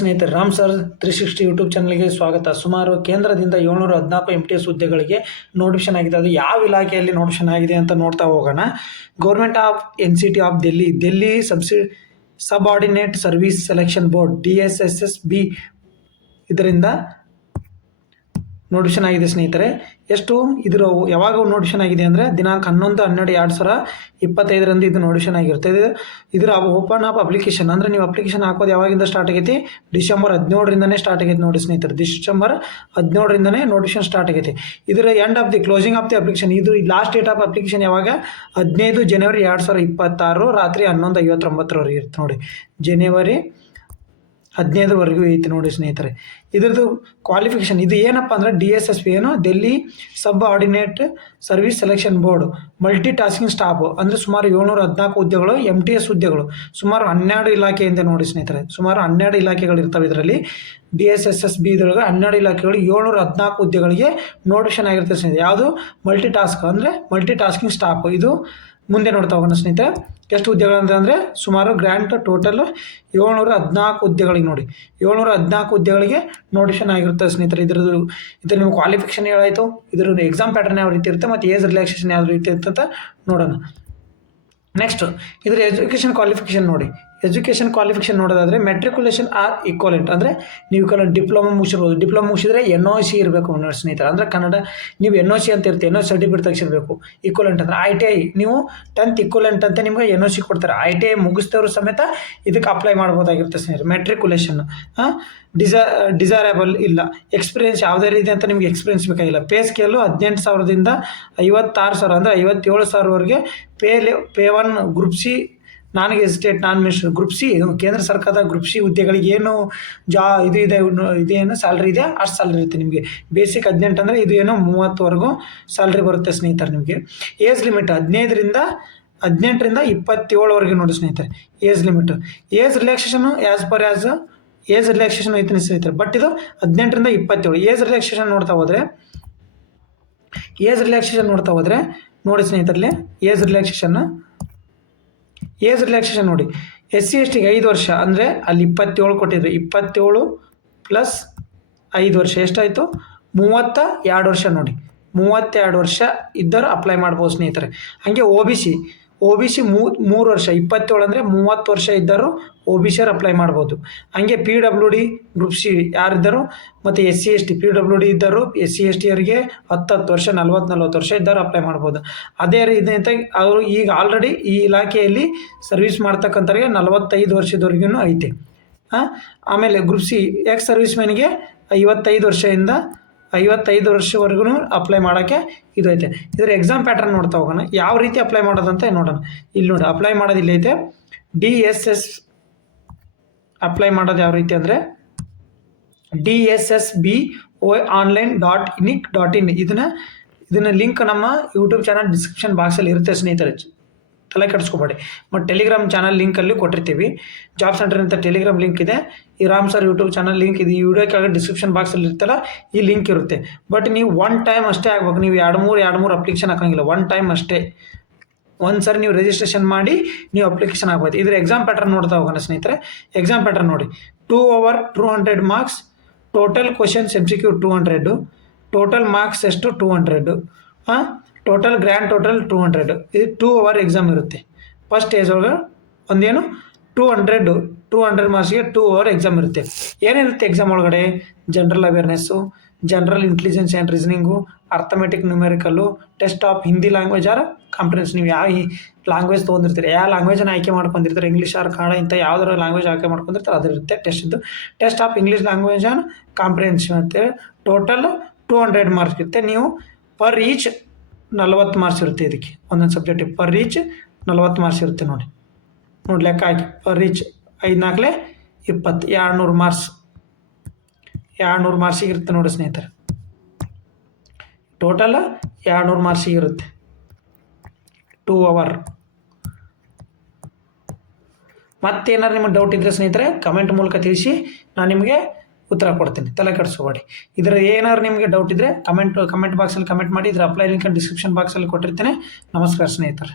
ಸ್ನೇಹಿತರೆ, Ram sir 360 YouTube ಚಾನಲ್ಗೆ ಸ್ವಾಗತ. ಸುಮಾರು ಕೇಂದ್ರದಿಂದ 714 MTS ಹುದ್ದೆಗಳಿಗೆ ನೋಟಿಫಿಕೇಶನ್ ಆಗಿದೆ. ಅದು ಯಾವ ಇಲಾಖೆಯಲ್ಲಿ ನೋಟಿಫಿಕೇಶನ್ ಆಗಿದೆ ಅಂತ ನೋಡ್ತಾ ಹೋಗೋಣ. Government of NCT of Delhi subordinate service selection board DSSSB ಇದರಿಂದ ನೋಟಿಫಿಕೇಶನ್ ಆಗಿದೆ ಸ್ನೇಹಿತರೆ. ಎಷ್ಟು ಇದರ ಯಾವಾಗ ನೋಟಿಫಿಕೇಶನ್ ಆಗಿದೆ ಅಂದರೆ ದಿನಾಂಕ 11/12/2025 ಇದು ನೋಟಿಫಿಕೇಶನ್ ಆಗಿರುತ್ತೆ. ಇದರ ಓಪನ್ ಆಫ್ ಅಪ್ಲಿಕೇಶನ್ ಅಂದರೆ ನೀವು ಅಪ್ಲಿಕೇಶನ್ ಹಾಕೋದು ಯಾವಾಗಿಂದ ಸ್ಟಾರ್ಟ್ ಆಗೈತಿ? ಡಿಸೆಂಬರ್ 17ರಿಂದನೇ ಸ್ಟಾರ್ಟ್ ಆಗೈತಿ ನೋಡಿ ಸ್ನೇಹಿತರೆ. ಡಿಸೆಂಬರ್ 17ರಿಂದನೇ ನೋಟಿಫಿಕೇಶನ್ ಸ್ಟಾರ್ಟ್ ಆಗೈತಿ. ಇದರ end of the closing of the application, ಇದು ಲಾಸ್ಟ್ ಡೇಟ್ ಆಫ್ ಅಪ್ಲಿಕೇಶನ್ ಯಾವಾಗ? 15 ಜನವರಿ 2026 ರಾತ್ರಿ 11:59 ಇರುತ್ತೆ ನೋಡಿ. ಜನವರಿ 15 ಐತಿ ನೋಡಿ ಸ್ನೇಹಿತರೆ. ಇದ್ರದ್ದು ಕ್ವಾಲಿಫಿಕೇಶನ್ ಇದು ಏನಪ್ಪ ಅಂದರೆ DSSB ಏನು, Delhi subordinate service selection board multitasking staff ಅಂದರೆ ಸುಮಾರು 714 ಹುದ್ದೆಗಳು, MTS ಹುದ್ದೆಗಳು ಸುಮಾರು 12 ಇಲಾಖೆಯಿಂದ ನೋಡಿ ಸ್ನೇಹಿತರೆ. ಸುಮಾರು 12 ಇಲಾಖೆಗಳು ಇರ್ತವೆ ಇದರಲ್ಲಿ. DSSSB ಇದ್ರೊಳಗೆ 12 ಇಲಾಖೆಗಳು 714 ಹುದ್ದೆಗಳಿಗೆ ನೋಟಿಫಿಕೇಶನ್ ಆಗಿರುತ್ತೆ ಸ್ನೇಹಿತರೆ. ಯಾವುದು? ಮಲ್ಟಿ ಟಾಸ್ಕ್ ಅಂದರೆ ಮಲ್ಟಿ ಟಾಸ್ಕಿಂಗ್ ಸ್ಟಾಫ್. ಇದು ಮುಂದೆ ನೋಡ್ತಾ ಹೋಗೋಣ ಸ್ನೇಹಿತರೆ. ಎಷ್ಟು ಹುದ್ದೆಗಳು ಅಂತಂದರೆ ಸುಮಾರು ಗ್ರ್ಯಾಂಟ್ ಟೋಟಲ್ 714 ಹುದ್ದೆಗಳಿಗೆ ನೋಡಿ. 714 ಹುದ್ದೆಗಳಿಗೆ ನೋಟಿಫಿಕೇಶನ್ ಆಗಿರುತ್ತೆ ಸ್ನೇಹಿತರೆ. ಇದ್ರ ನಿಮ್ಮ ಕ್ವಾಲಿಫಿಕೇಶನ್ ಹೇಳಾಯಿತು. ಇದ್ರ ಎಕ್ಸಾಮ್ ಪ್ಯಾಟರ್ನ್ ಯಾವ ರೀತಿ ಇರುತ್ತೆ ಮತ್ತು ಏಜ್ ರಿಲ್ಯಾಕ್ಸೇಷನ್ ಯಾವ ರೀತಿ ಇರುತ್ತೆ ಅಂತ ನೋಡೋಣ. ನೆಕ್ಸ್ಟ್ ಇದರ ಎಜುಕೇಷನ್ ಕ್ವಾಲಿಫಿಕೇಶನ್ ನೋಡಿ. ಎಜುಕೇಷನ್ ಕ್ವಾಲಿಫಿಕೇಶನ್ ನೋಡೋದಾದರೆ ಮೆಟ್ರಿಕುಲೇಷನ್ ಆರ್ ಇಕ್ವಲೆಂಟ್ ಅಂದರೆ ನೀವು ಡಿಪ್ಲೊಮಾ ಮುಗಿಸಿರ್ಬೋದು. ಡಿಪ್ಲೊಮಾ ಮುಗಿಸಿದ್ರೆ NOC ಇರಬೇಕು ಸ್ನೇಹಿತರೆ. ಅಂದರೆ ಕನ್ನಡ ನೀವು NOC ಅಂತ ಇರುತ್ತೆ, NOC ಸರ್ಟಿಫಿಕೇಟ್ ತೆಗಿಸಿರ್ಬೇಕು. ಇಕ್ವಲೆಂಟ್ ಅಂದರೆ ITI ನೀವು 10th ಇಕ್ವಲೆಂಟ್ ಅಂತ ನಿಮಗೆ NOC ಕೊಡ್ತಾರೆ. ITI ಮುಗಿಸಿದವರು ಸಮೇತ ಇದಕ್ಕೆ ಅಪ್ಲೈ ಮಾಡ್ಬೋದಾಗಿರುತ್ತೆ ಸ್ನೇಹಿತರೆ. ಮೆಟ್ರಿಕುಲೇಷನ್ ಡಿಸೈರಬಲ್ ಇಲ್ಲ. ಎಕ್ಸ್ಪೀರಿಯನ್ಸ್ ಯಾವುದೇ ರೀತಿ ಅಂತ ನಿಮಗೆ ಎಕ್ಸ್ಪೀರಿಯನ್ಸ್ ಬೇಕಾಗಿಲ್ಲ. ಪೇ ಸ್ಕೇಲು 18,000ದಿಂದ 56,000 ಅಂದರೆ 57,000ವರೆಗೆ pay 1 group C non gazetted non minister group C ಕೇಂದ್ರ ಸರ್ಕಾರದ ಗ್ರೂಪ್ ಸಿ ಹುದ್ದೆಗಳಿಗೆ ಏನು ಇದೇನು ಸ್ಯಾಲ್ರಿ ಇದೆ ಅಷ್ಟು ಸ್ಯಾಲ್ರಿ ಇರುತ್ತೆ ನಿಮಗೆ. ಬೇಸಿಕ್ 18 ಅಂದರೆ ಇದು ಏನೋ 30ವರೆಗೂ ಸ್ಯಾಲ್ರಿ ಬರುತ್ತೆ ಸ್ನೇಹಿತರೆ ನಿಮಗೆ. ಏಜ್ ಲಿಮಿಟ್ 18ರಿಂದ 27ವರೆಗೆ ನೋಡಿ ಸ್ನೇಹಿತರೆ age limit. Age relaxation age relaxation ಐತೆ ಸ್ನೇಹಿತರೆ. ಬಟ್ ಇದು 18ರಿಂದ 27. ಏಜ್ ರಿಲ್ಯಾಕ್ಸೇಷನ್ ನೋಡ್ತಾ ಹೋದರೆ ನೋಡಿ ಸ್ನೇಹಿತರಲ್ಲಿ ಏಜ್ ರಿಲ್ಯಾಕ್ಸೇಷನ್ ನೋಡಿ. SC STಗೆ 5 ವರ್ಷ ಅಂದರೆ ಅಲ್ಲಿ 27 ಕೊಟ್ಟಿದ್ರು. 27 + 5 ವರ್ಷ ಎಷ್ಟಾಯಿತು? 32 ವರ್ಷ ನೋಡಿ. 32 ವರ್ಷ ಇದ್ದರು ಅಪ್ಲೈ ಮಾಡ್ಬೋದು ಸ್ನೇಹಿತರೆ. ಹಾಗೆ OBC 3 ವರ್ಷ, 27 ಅಂದರೆ 30 ವರ್ಷ ಇದ್ದರು OBC ಅಪ್ಲೈ ಮಾಡ್ಬೋದು. ಹಾಗೆ PWD ಗ್ರೂಪ್ ಸಿ ಯಾರಿದ್ದರು ಮತ್ತು SC ST PWD ಇದ್ದರು SC ST ಅವರಿಗೆ 10 ವರ್ಷ, 40 ವರ್ಷ ಇದ್ದರು ಅಪ್ಲೈ ಮಾಡ್ಬೋದು. ಅದೇ ರೀತಿ ಅಂತ ಅವರು ಈಗ ಆಲ್ರೆಡಿ ಈ ಇಲಾಖೆಯಲ್ಲಿ ಸರ್ವಿಸ್ ಮಾಡ್ತಕ್ಕಂಥವ್ರಿಗೆ 45 ವರ್ಷದವರೆಗೂ ಐತೆ. ಆಮೇಲೆ ಗ್ರೂಪ್ ಸಿ ಎಕ್ಸ್ ಸರ್ವಿಸ್ ಮ್ಯಾನಿಗೆ 55 ವರ್ಷವರೆಗೂ ಅಪ್ಲೈ ಮಾಡೋಕ್ಕೆ ಇದು ಐತೆ. ಇದರ ಎಕ್ಸಾಮ್ ಪ್ಯಾಟರ್ನ್ ನೋಡ್ತಾ ಹೋಗೋಣ. ಯಾವ ರೀತಿ ಅಪ್ಲೈ ಮಾಡೋದಂತ ನೋಡೋಣ. ಇಲ್ಲಿ ನೋಡಿ ಅಪ್ಲೈ ಮಾಡೋದು ಇಲ್ಲಿ ಐತೆ. DSS ಅಪ್ಲೈ ಮಾಡೋದು ಯಾವ ರೀತಿ ಅಂದರೆ DSSBOnline.nic.in ಇದನ್ನ ಲಿಂಕ್ ನಮ್ಮ ಯೂಟ್ಯೂಬ್ ಚಾನಲ್ ಡಿಸ್ಕ್ರಿಪ್ಷನ್ ಬಾಕ್ಸಲ್ಲಿ ಇರುತ್ತೆ ಸ್ನೇಹಿತರೆ. ತಲೆ ಕೆಡಿಸ್ಕೋಬೇಡಿ. ಮತ್ತು ಟೆಲಿಗ್ರಾಮ್ ಚಾನಲ್ ಲಿಂಕಲ್ಲಿ ಕೊಟ್ಟಿರ್ತೀವಿ. ಜಾಬ್ ಸೆಂಟರ್ ಅಂತ ಟೆಲಿಗ್ರಾಮ್ ಲಿಂಕ್ ಇದೆ. ಈ Ram sir YouTube channel link ಇದೆ. ಈ ವಿಡಿಯೋ ಕೆಳಗೆ ಡಿಸ್ಕ್ರಿಪ್ಷನ್ ಬಾಕ್ಸಲ್ಲಿ ಇರ್ತಲ್ಲ ಈ ಲಿಂಕ್ ಇರುತ್ತೆ. ಬಟ್ ನೀವು 1 ಟೈಮ್ ಅಷ್ಟೇ ಆಗ್ಬೇಕು. ನೀವು 2-3 ಅಪ್ಲಿಕೇಶನ್ ಹಾಕೋಂಗಿಲ್ಲ. 1 ಟೈಮ್ ಅಷ್ಟೇ. ಒಂದು ಸರಿ ನೀವು ರಿಜಿಸ್ಟ್ರೇಷನ್ ಮಾಡಿ ನೀವು ಅಪ್ಲಿಕೇಶನ್ ಹಾಕ್ಬೋದು. ಇದರ ಎಕ್ಸಾಮ್ ಪ್ಯಾಟರ್ನ್ ನೋಡ್ತಾ ಹೋಗೋಣ ಸ್ನೇಹಿತರೆ. ಎಕ್ಸಾಮ್ ಪ್ಯಾಟರ್ನ್ ನೋಡಿ. 2 hour 200 marks, total questions MCQ 200, total marks ಎಷ್ಟು 200, ಟೋಟಲ್ ಗ್ರ್ಯಾಂಡ್ ಟೋಟಲ್ 200. ಇದು 2 hour ಎಕ್ಸಾಮ್ ಇರುತ್ತೆ. ಫಸ್ಟ್ ಏಜ್ ಒಳಗೆ ಒಂದೇನು 200 ಮಾರ್ಕ್ಸ್ಗೆ 2 hour ಎಕ್ಸಾಮ್ ಇರುತ್ತೆ. ಏನಿರುತ್ತೆ ಎಕ್ಸಾಮ್ ಒಳಗಡೆ? General awareness, general intelligence and reasoning, arithmetic numerical, test of Hindi language or comprehension. ನೀವು ಯಾವ ಲ್ಯಾಂಗ್ವೇಜ್ ತೊಗೊಂಡಿರ್ತೀರಿ, ಯಾವ ಲ್ಯಾಂಗ್ವೇಜನ್ನು ಆಯ್ಕೆ ಮಾಡ್ಕೊಂಡಿರ್ತಾರೆ, ಇಂಗ್ಲೀಷ್ ಆರ್ ಕನ್ನಡ ಇಂಥ ಯಾವ್ದಾರು ಲ್ಯಾಂಗ್ವೇಜ್ ಆಯ್ಕೆ ಮಾಡ್ಕೊಂಡಿರ್ತಾರೆ ಅದಿರುತ್ತೆ test of English language and comprehension ಅಂತೇಳಿ ಟೋಟಲ್ 200 ಮಾರ್ಕ್ಸ್ ಇರುತ್ತೆ. ನೀವು ಪರ್ ಈಚ್ 40 ಮಾರ್ಕ್ಸ್ ಇರುತ್ತೆ. ಇದಕ್ಕೆ ಒಂದೊಂದು ಸಬ್ಜೆಕ್ಟಿಗೆ ಪರ್ ಈಚ್ 40 ಮಾರ್ಕ್ಸ್ ಇರುತ್ತೆ ನೋಡಿ ಲೆಕ್ಕ ಹಾಕಿ. Per each 5×4 20 200 marks. 200 ಮಾರ್ಕ್ಸಿಗೆ ಇರುತ್ತೆ ನೋಡಿ ಸ್ನೇಹಿತರೆ. ಟೋಟಲ್ 200 ಮಾರ್ಕ್ಸಿಗೆ ಇರುತ್ತೆ 2 hour. ಮತ್ತೇನಾದ್ರು ನಿಮಗೆ ಡೌಟ್ ಇದ್ದರೆ ಸ್ನೇಹಿತರೆ ಕಮೆಂಟ್ ಮೂಲಕ ತಿಳಿಸಿ, ನಾನು ನಿಮಗೆ ಉತ್ತರ ಕೊಡ್ತೀನಿ. ತಲೆ ಕೆಡಿಸ್ಕೋಬೇಡಿ. ಇದರ ಏನಾದ್ರು ನಿಮಗೆ ಡೌಟ್ ಇದ್ದರೆ ಕಮೆಂಟ್ ಬಾಕ್ಸಲ್ಲಿ ಕಮೆಂಟ್ ಮಾಡಿ. ಇದರ ಅಪ್ಲೈ ಲಿಂಕ್ ಡಿಸ್ಕ್ರಿಪ್ಷನ್ ಬಾಕ್ಸಲ್ಲಿ ಕೊಟ್ಟಿರ್ತೇನೆ. ನಮಸ್ಕಾರ ಸ್ನೇಹಿತರೆ.